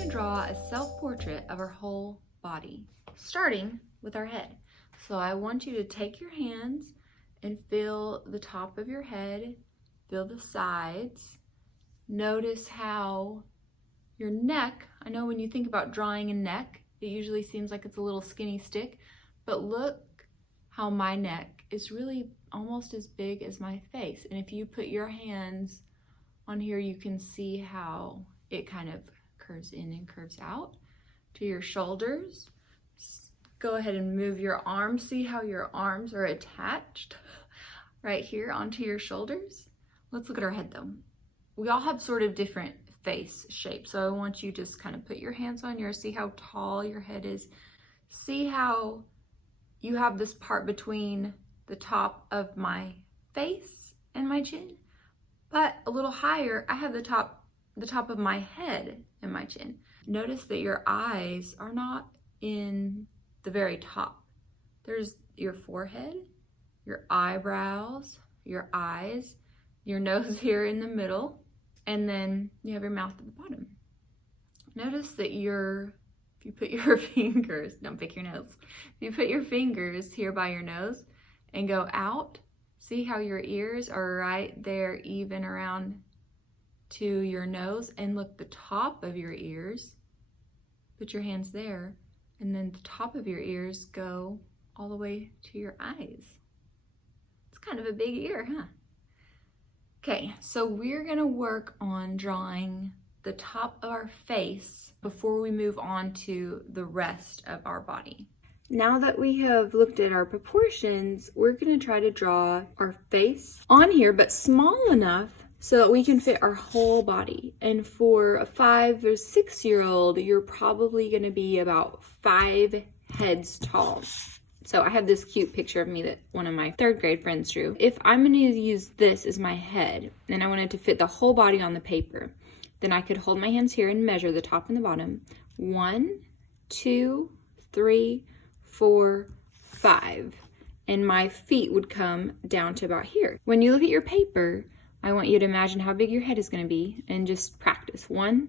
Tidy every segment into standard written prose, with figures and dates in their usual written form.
going to draw a self-portrait of our whole body, starting with our head. So I want you to take your hands and feel the top of your head, feel the sides. Notice how your neck, I know when you think about drawing a neck, it usually seems like it's a little skinny stick, but look how my neck is really almost as big as my face. And if you put your hands on here, you can see how it kind of curves in and curves out to your shoulders. Go ahead and move your arms. See how your arms are attached right here onto your shoulders? Let's look at our head though. We all have sort of different face shape. So I want you to just kind of put your hands on yours. See how tall your head is. See how you have this part between the top of my face and my chin, but a little higher, I have the top of my head and my chin. Notice that your eyes are not in the very top. There's your forehead, your eyebrows, your eyes, your nose here in the middle, and then you have your mouth at the bottom. Notice that if you put your fingers, don't pick your nose, if you put your fingers here by your nose and go out, see how your ears are right there even around to your nose, and look the top of your ears, put your hands there, and then the top of your ears go all the way to your eyes. It's kind of a big ear, huh? Okay, so we're gonna work on drawing the top of our face before we move on to the rest of our body. Now that we have looked at our proportions, we're gonna try to draw our face on here, but small enough so that we can fit our whole body. And for a 5 or 6 year old, you're probably gonna be about 5 heads tall. So I have this cute picture of me that one of my 3rd grade friends drew. If I'm gonna use this as my head, and I wanted to fit the whole body on the paper, then I could hold my hands here and measure the top and the bottom. 1, 2, 3, 4, 5. And my feet would come down to about here. When you look at your paper, I want you to imagine how big your head is gonna be and just practice. 1,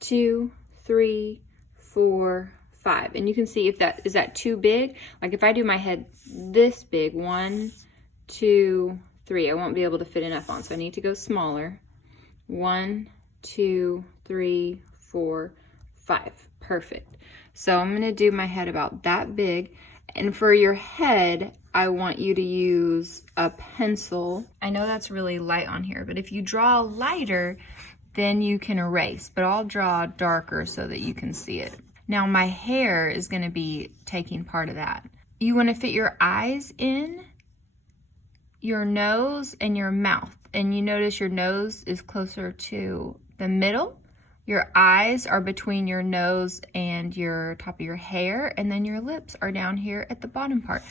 2, 3, 4, 5. And you can see if is that too big? Like if I do my head this big, 1, 2, 3, I won't be able to fit enough on, so I need to go smaller. 1, 2, 3, 4, 5. Perfect. So I'm gonna do my head about that big. And for your head, I want you to use a pencil. I know that's really light on here, but if you draw lighter, then you can erase, but I'll draw darker so that you can see it. Now my hair is gonna be taking part of that. You wanna fit your eyes in, your nose, and your mouth. And you notice your nose is closer to the middle. Your eyes are between your nose and your top of your hair, and then your lips are down here at the bottom part.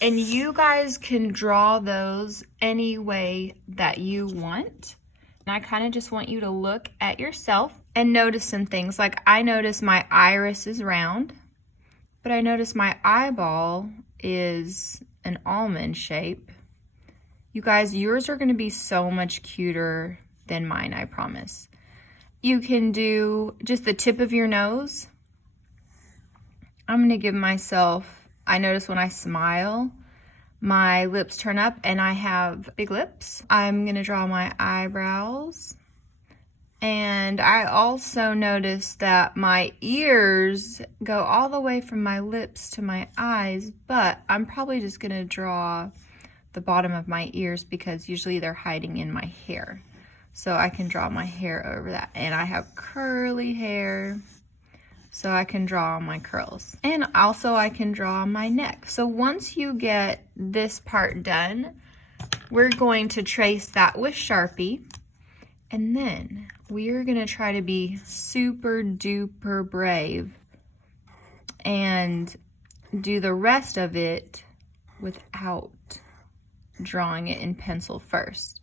And you guys can draw those any way that you want. And I kind of just want you to look at yourself and notice some things. Like I notice my iris is round, but I notice my eyeball is an almond shape. You guys, yours are gonna be so much cuter than mine, I promise. You can do just the tip of your nose. I'm gonna give myself, I notice when I smile, my lips turn up and I have big lips. I'm gonna draw my eyebrows. And I also notice that my ears go all the way from my lips to my eyes, but I'm probably just gonna draw the bottom of my ears because usually they're hiding in my hair. So I can draw my hair over that. And I have curly hair, so I can draw my curls. And also I can draw my neck. So once you get this part done, we're going to trace that with Sharpie. And then we're gonna try to be super duper brave and do the rest of it without drawing it in pencil first.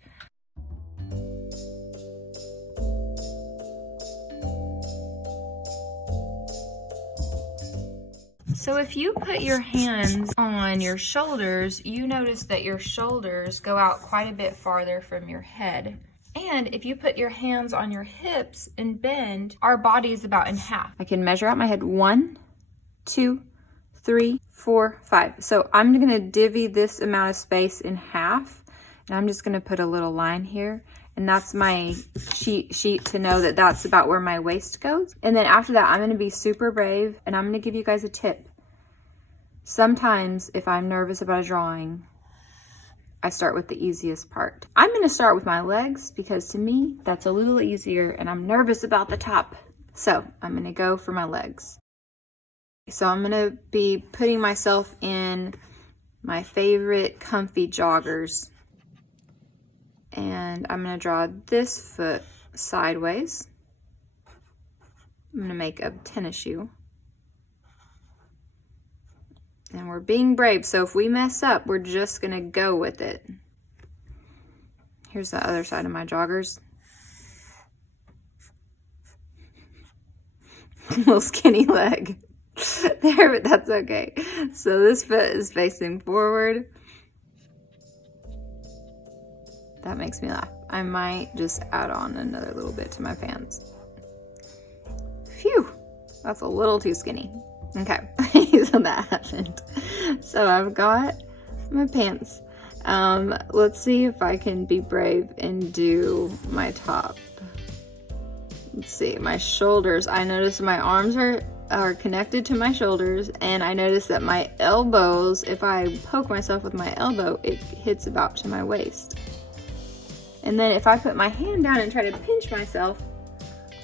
So if you put your hands on your shoulders, you notice that your shoulders go out quite a bit farther from your head. And if you put your hands on your hips and bend, our body is about in half. I can measure out my head. 1, 2, 3, 4, 5. So I'm gonna divvy this amount of space in half, and I'm just gonna put a little line here. And that's my cheat sheet to know that that's about where my waist goes. And then after that, I'm gonna be super brave, and I'm gonna give you guys a tip. Sometimes if I'm nervous about a drawing, I start with the easiest part. I'm gonna start with my legs because to me, that's a little easier, and I'm nervous about the top. So I'm gonna go for my legs. So I'm gonna be putting myself in my favorite comfy joggers. And I'm gonna draw this foot sideways. I'm gonna make a tennis shoe. And we're being brave, so if we mess up, we're just gonna go with it. Here's the other side of my joggers. Little skinny leg. There, but that's okay. So this foot is facing forward. That makes me laugh. I might just add on another little bit to my pants. Phew, that's a little too skinny. Okay, so that happened. So I've got my pants. Let's see if I can be brave and do my top. Let's see, my shoulders. I notice my arms are connected to my shoulders, and I notice that my elbows, if I poke myself with my elbow, it hits about to my waist. And then if I put my hand down and try to pinch myself,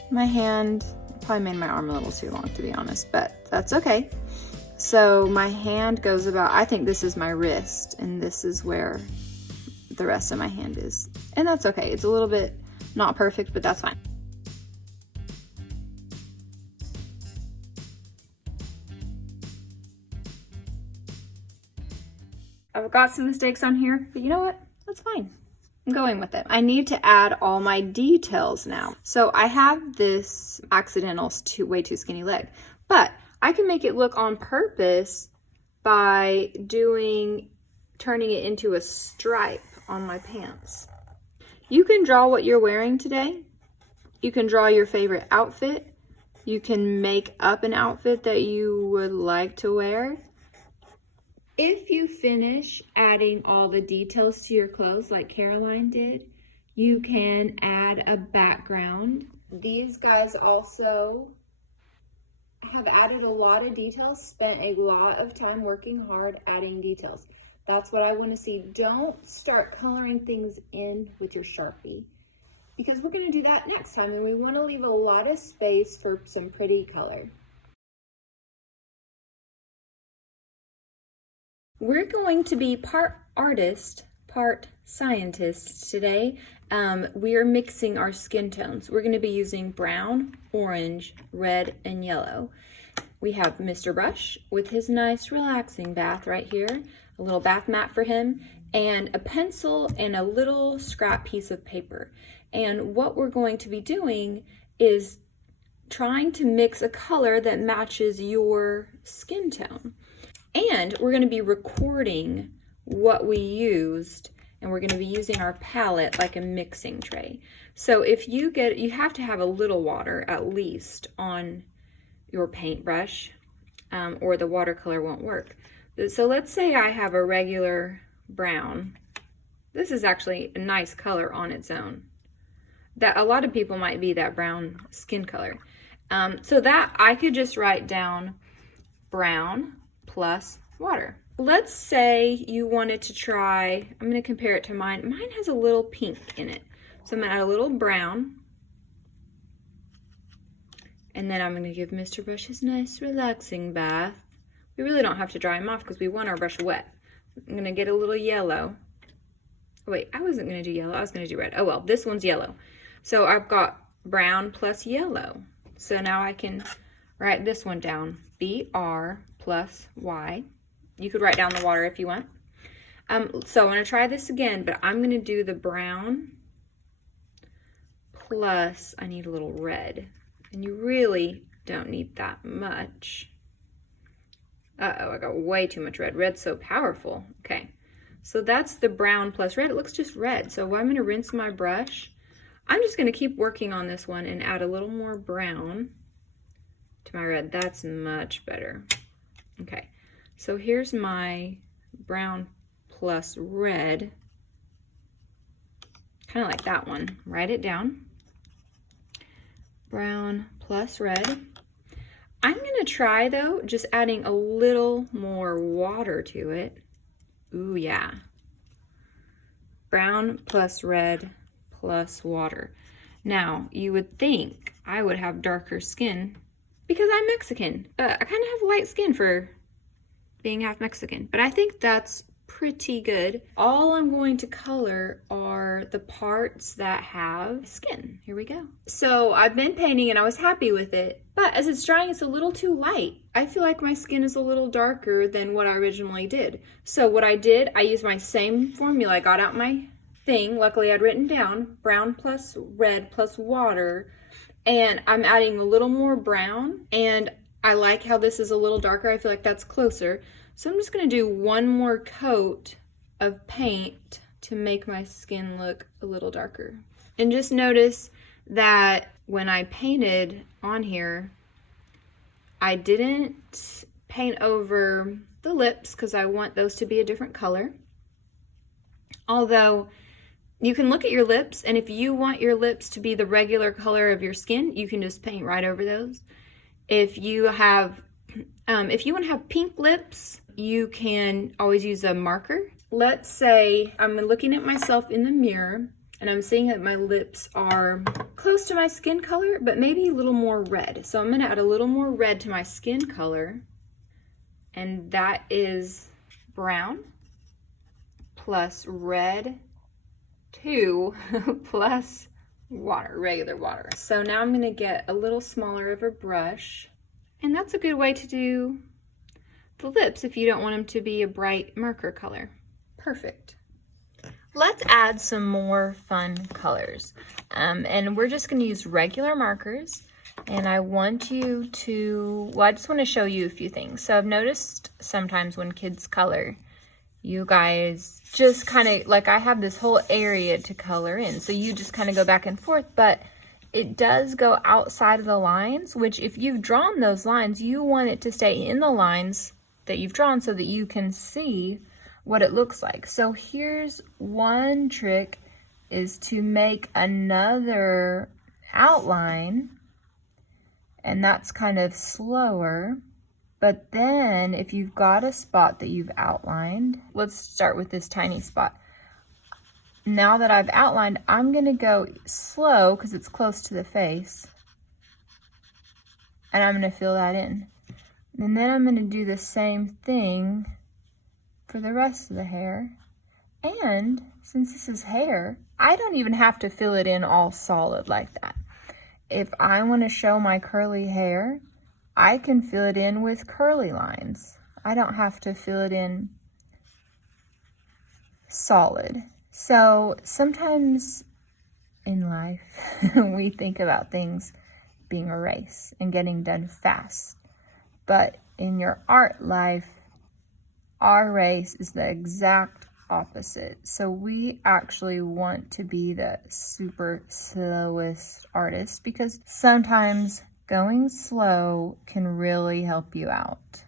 my hand probably made my arm a little too long, to be honest, but that's okay. So my hand goes about, I think this is my wrist, and this is where the rest of my hand is. And that's okay. It's a little bit not perfect, but that's fine. I've got some mistakes on here, but you know what? That's fine. I'm going with it. I need to add all my details now. So I have this accidental way too skinny leg, but I can make it look on purpose by turning it into a stripe on my pants. You can draw what you're wearing today. You can draw your favorite outfit. You can make up an outfit that you would like to wear. If you finish adding all the details to your clothes like Caroline did, you can add a background. These guys also have added a lot of details, spent a lot of time working hard adding details. That's what I want to see. Don't start coloring things in with your Sharpie, because we're going to do that next time, and we want to leave a lot of space for some pretty color. We're going to be part artist, part scientist today. We are mixing our skin tones. We're going to be using brown, orange, red, and yellow. We have Mr. Brush with his nice relaxing bath right here, a little bath mat for him, and a pencil and a little scrap piece of paper. And what we're going to be doing is trying to mix a color that matches your skin tone. And we're going to be recording what we used, and we're going to be using our palette like a mixing tray. So if you have to have a little water at least on your paintbrush, or the watercolor won't work. So let's say I have a regular brown. This is actually a nice color on its own. That a lot of people might be that brown skin color. So that I could just write down brown plus water. Let's say you wanted to try, I'm going to compare it to mine. Mine has a little pink in it. So I'm going to add a little brown. And then I'm going to give Mr. Brush his nice relaxing bath. We really don't have to dry him off because we want our brush wet. I'm going to get a little yellow. Oh, wait, I wasn't going to do yellow. I was going to do red. Oh, well, this one's yellow. So I've got brown plus yellow. So now I can write this one down. BR plus Y. You could write down the water if you want. So I'm going to try this again, but I'm going to do the brown plus I need a little red. And you really don't need that much. Uh-oh, I got way too much red. Red's so powerful. Okay, so that's the brown plus red. It looks just red. So I'm going to rinse my brush. I'm just gonna keep working on this one and add a little more brown to my red. That's much better. Okay, so here's my brown plus red. Kind of like that one. Write it down. Brown plus red. I'm gonna try though, just adding a little more water to it. Ooh, yeah. Brown plus red plus water. Now, you would think I would have darker skin because I'm Mexican. I kind of have light skin for being half Mexican, but I think that's pretty good. All I'm going to color are the parts that have skin. Here we go. So I've been painting and I was happy with it, but as it's drying, it's a little too light. I feel like my skin is a little darker than what I originally did. So what I did, I used my same formula. I got out my thing. Luckily I'd written down brown plus red plus water, and I'm adding a little more brown, and I like how this is a little darker. I feel like that's closer. So I'm just gonna do one more coat of paint to make my skin look a little darker. And just notice that when I painted on here, I didn't paint over the lips because I want those to be a different color. Although you can look at your lips, and if you want your lips to be the regular color of your skin, you can just paint right over those. If you have, if you want to have pink lips, you can always use a marker. Let's say I'm looking at myself in the mirror and I'm seeing that my lips are close to my skin color, but maybe a little more red. So I'm gonna add a little more red to my skin color, and that is brown plus red 2 plus water, regular water. So now I'm gonna get a little smaller of a brush, and that's a good way to do the lips if you don't want them to be a bright marker color. Perfect. Let's add some more fun colors. And we're just gonna use regular markers, and I want you to, well, I just wanna show you a few things. So I've noticed sometimes when kids color, you guys just kind of, like I have this whole area to color in, so you just kind of go back and forth, but it does go outside of the lines, which if you've drawn those lines, you want it to stay in the lines that you've drawn so that you can see what it looks like. So here's one trick, is to make another outline, and that's kind of slower. But then if you've got a spot that you've outlined, let's start with this tiny spot. Now that I've outlined, I'm gonna go slow because it's close to the face, and I'm gonna fill that in. And then I'm gonna do the same thing for the rest of the hair. And since this is hair, I don't even have to fill it in all solid like that. If I wanna show my curly hair, I can fill it in with curly lines. I don't have to fill it in solid. So sometimes in life, we think about things being a race and getting done fast. But in your art life, our race is the exact opposite. So we actually want to be the super slowest artist, because sometimes going slow can really help you out.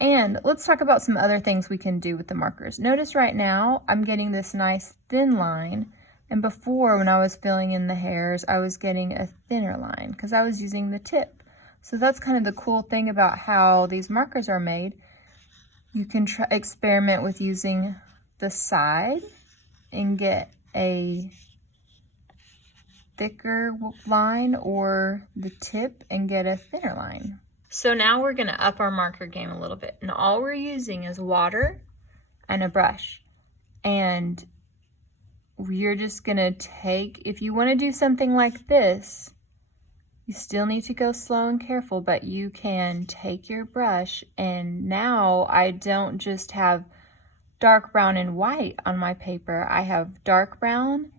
And let's talk about some other things we can do with the markers. Notice right now, I'm getting this nice thin line. And before, when I was filling in the hairs, I was getting a thinner line because I was using the tip. So that's kind of the cool thing about how these markers are made. You can experiment with using the side and get a thicker line, or the tip and get a thinner line. So now we're gonna up our marker game a little bit, and all we're using is water and a brush. And we're just gonna take, if you wanna do something like this, you still need to go slow and careful, but you can take your brush, and now I don't just have dark brown and white on my paper, I have dark brown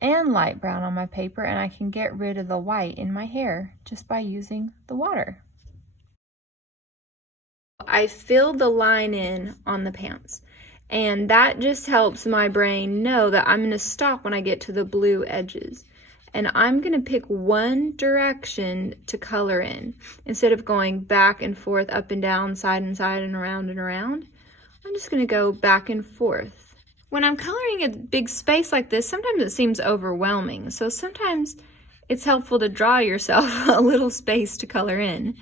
and light brown on my paper, and I can get rid of the white in my hair just by using the water. I filled the line in on the pants, And that just helps my brain know that I'm gonna stop when I get to the blue edges. And I'm gonna pick one direction to color in. Instead of going back and forth, up and down, side and side, and around, I'm just gonna go back and forth. When I'm coloring a big space like this, sometimes it seems overwhelming. So sometimes it's helpful to draw yourself a little space to color in.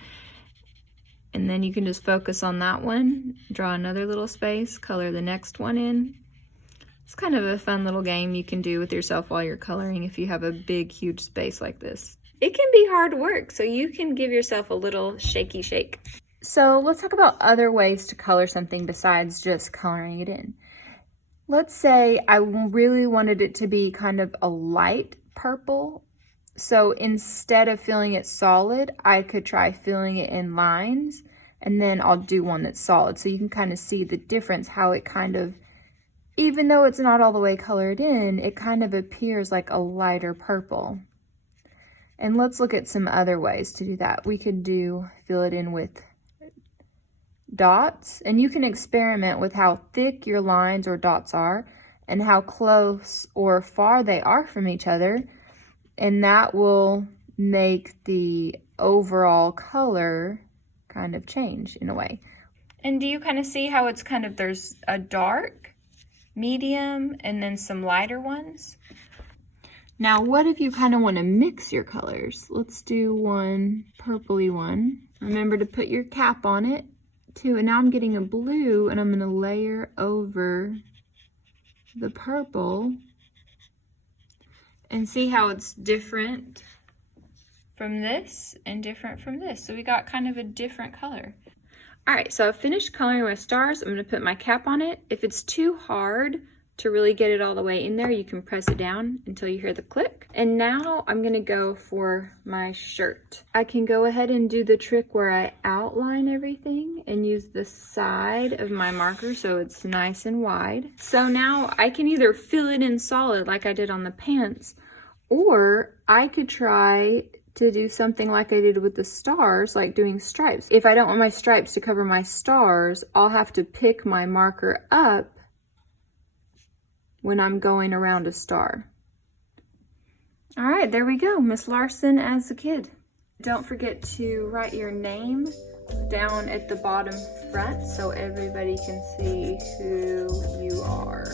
And then you can just focus on that one, draw another little space, color the next one in. It's kind of a fun little game you can do with yourself while you're coloring if you have a big, huge space like this. It can be hard work, so you can give yourself a little shaky shake. So let's talk about other ways to color something besides just coloring it in. Let's say I really wanted it to be kind of a light purple. So instead of filling it solid, I could try filling it in lines, and then I'll do one that's solid. So you can kind of see the difference, how it kind of, even though it's not all the way colored in, it kind of appears like a lighter purple. And let's look at some other ways to do that. We could fill it in with dots, and you can experiment with how thick your lines or dots are and how close or far they are from each other. And that will make the overall color kind of change in a way. And do you kind of see how it's kind of, there's a dark, medium, and then some lighter ones? Now, what if you kind of want to mix your colors? Let's do one purpley one. Remember to put your cap on it too. And now I'm getting a blue, and I'm going to layer over the purple. And see how it's different from this and different from this. So we got kind of a different color. All right, so I've finished coloring my stars. I'm gonna put my cap on it. If it's too hard to really get it all the way in there, you can press it down until you hear the click. And now I'm gonna go for my shirt. I can go ahead and do the trick where I outline everything and use the side of my marker so it's nice and wide. So now I can either fill it in solid like I did on the pants, or I could try to do something like I did with the stars, like doing stripes. If I don't want my stripes to cover my stars, I'll have to pick my marker up when I'm going around a star. All right, there we go, Miss Larson as a kid. Don't forget to write your name down at the bottom front so everybody can see who you are.